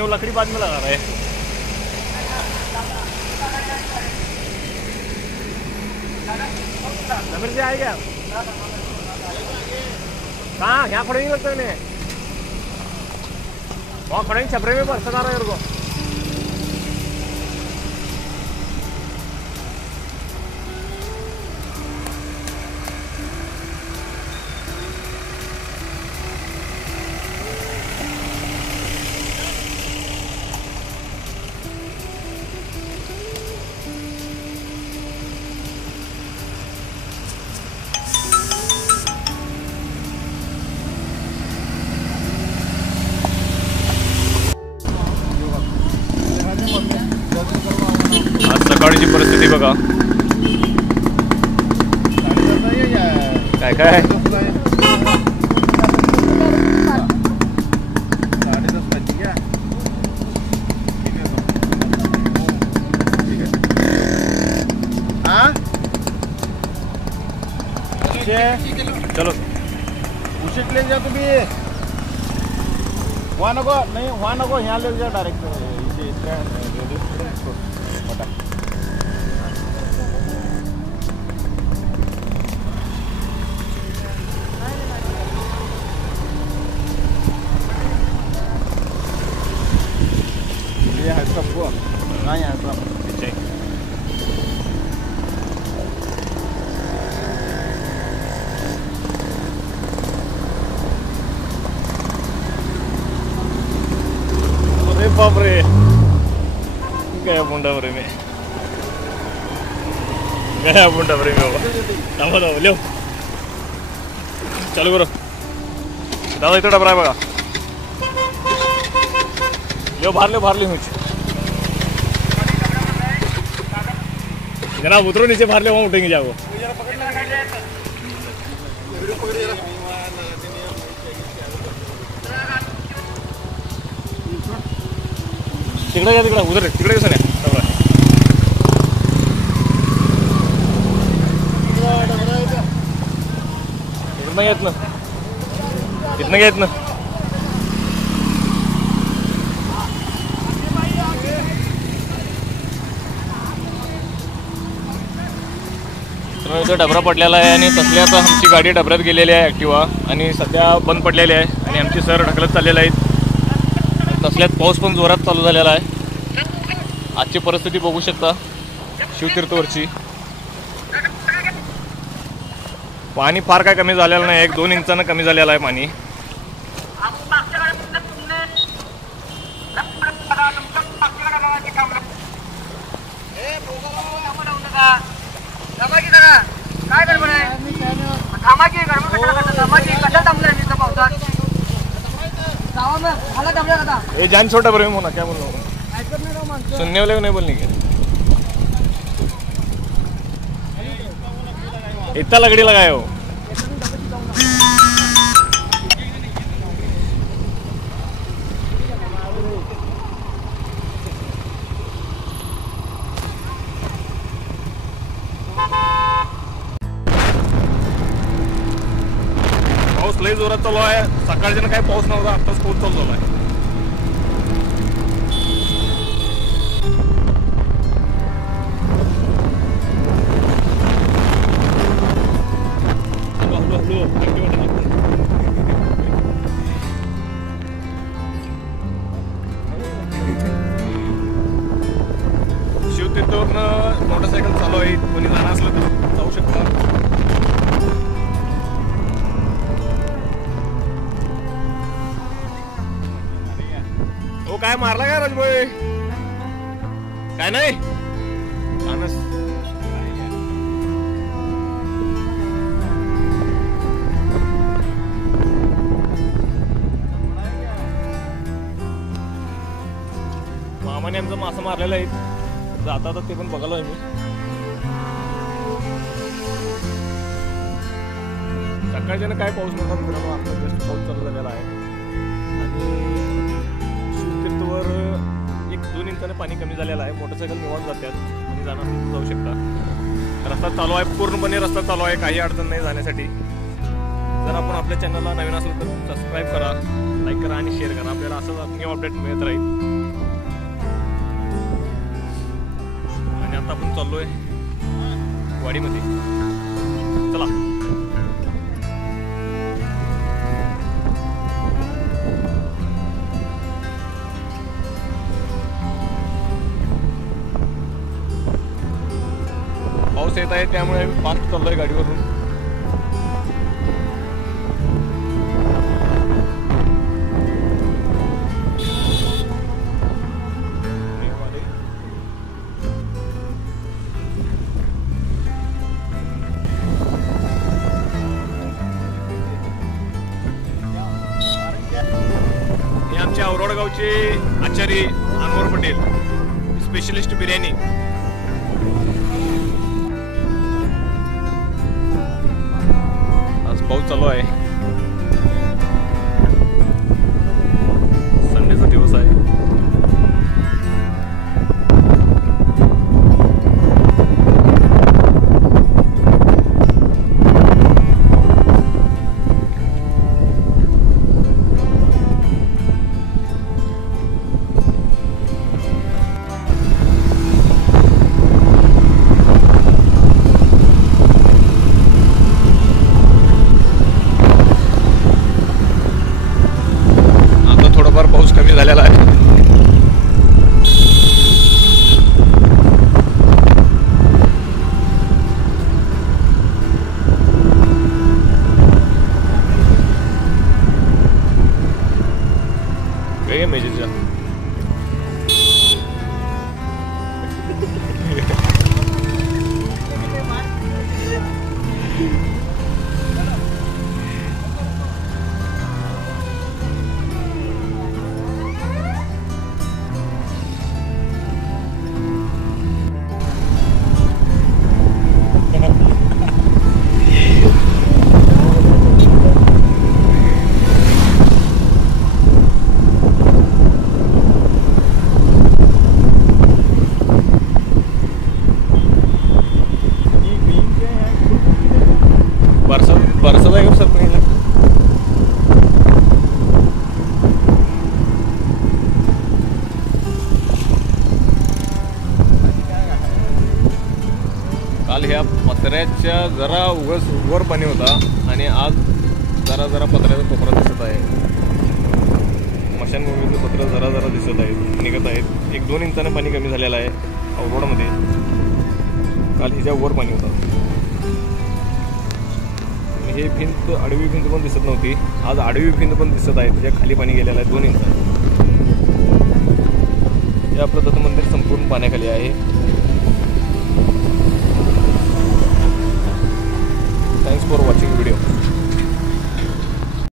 अपने वो लकड़ी बाद में लगा रहे हैं। जमीन से आएगा कहाँ? यहाँ खड़े नहीं लगते मैंने, वहाँ खड़े छपरे में बरसात आ रहा है मेरे को। सकाळची परिस्थिती बघा काय काय। चलो उशीत ले जा तुम्ही, वहाँ नको नहीं, वहाँ नको, यहाँ ले जा डायरेक्ट ये है सबको। हाँ यहाँ सब बाप रे गया बुंडा भरे में, गया बुंडा भरे में। थांबा दादा लिहो, चालू करो दादा, इथं डबरा आहे बघा, लिहो बाहर ले मुझे जनाब, उतरो नीचे, बाहर ले, वहाँ उठेंगे जाओ। तिकडे घ्या, तिकडे उधर तिकडे कसं नाही इकडनं घेत ना, इथनं घेत ना। डबरा पडलेला आहे आणि तसल्या आता आमची गाडी डबऱ्यात गेलेली आहे ॲक्टिवा, आणि सध्या बंद पडलेली आहे आणि आमची सर ढकलत चाललेले आहेत। तसल्यात पाऊस पण जोरात चालू झालेला आहे। आजची परिस्थिती बघू शकता शिवतीर्थवरची, पाणी फार काय कमी झालेलं नाही, 1-2 इंचानं कमी झालेलं आहे पाणी। ये जान छोटा बरे मोना, क्या बोल रहा हूँ, सुनने वाले को नहीं बोलने के, इतना लगड़ी लगाए हो। पाऊस लई जोरात चालू आहे, सकाळच्यानं काही पाऊस नव्हता, आत्ताच पाऊस चालू झाला आहे। शिवतीर्थवरनं मोटरसायकल चालू आहे, कोणी जाणार असलं तर जाऊ शकता। हो काय मारला काय राजभाई? काय नाही मामाने आमचा मासा मारलेला आहे, जाता ते पण बघालो आहे मी। सकाळच्यानं काय पाऊस नव्हता मित्रांनो, आता जस्ट पाऊस चालू झालेला आहे आणि शिवतीर्थवर 1-2 इंचाने पाणी कमी झालेलं आहे। मोटरसायकल निवांत जातात, आणि जाणार जाऊ शकता। रस्ता चालू आहे, पूर्णपणे रस्ता चालू आहे, काही अडचण नाही जाण्यासाठी। जर आपण आपल्या चॅनलला नवीन असेल तर सबस्क्राईब करा, लाईक करा आणि शेअर करा. आपल्याला असंच न्यू अपडेट मिळत राहील. आणि आता आपण चाललोय वाडीमध्ये. चला. पाऊस येत आहे त्यामुळे फास्ट चाललोय गाडीवरून. आमच्या औरवाड गावचे आचारी अनवर पटेल, स्पेशलिस्ट बिर्याणी. आज पाऊस चालू आहे. संडेचा दिवस आहे. पाऊस कमी झालेला आहे. काय मेजेच्या बरसात आहे का सर? काल ह्या पत्र्याच्या जरा वर पाणी होता आणि आज जरा पत्र्याचा कोपरा दिसत आहे. स्मशानभूमीचं पत्र जरा दिसत आहेत, निघत आहेत. 1-2 इंचाने पाणी कमी झालेलं आहे औरवाडमध्ये. काल ह्याच्या वर पाणी होतं. हे भिंत, आडवी भिंत पण दिसत नव्हती. आज आडवी भिंत पण दिसत आहे. त्याच्या खाली पाणी गेलेलं आहे 2 इंच. हे आपलं दत्त मंदिर संपूर्ण पाण्याखाली आहे.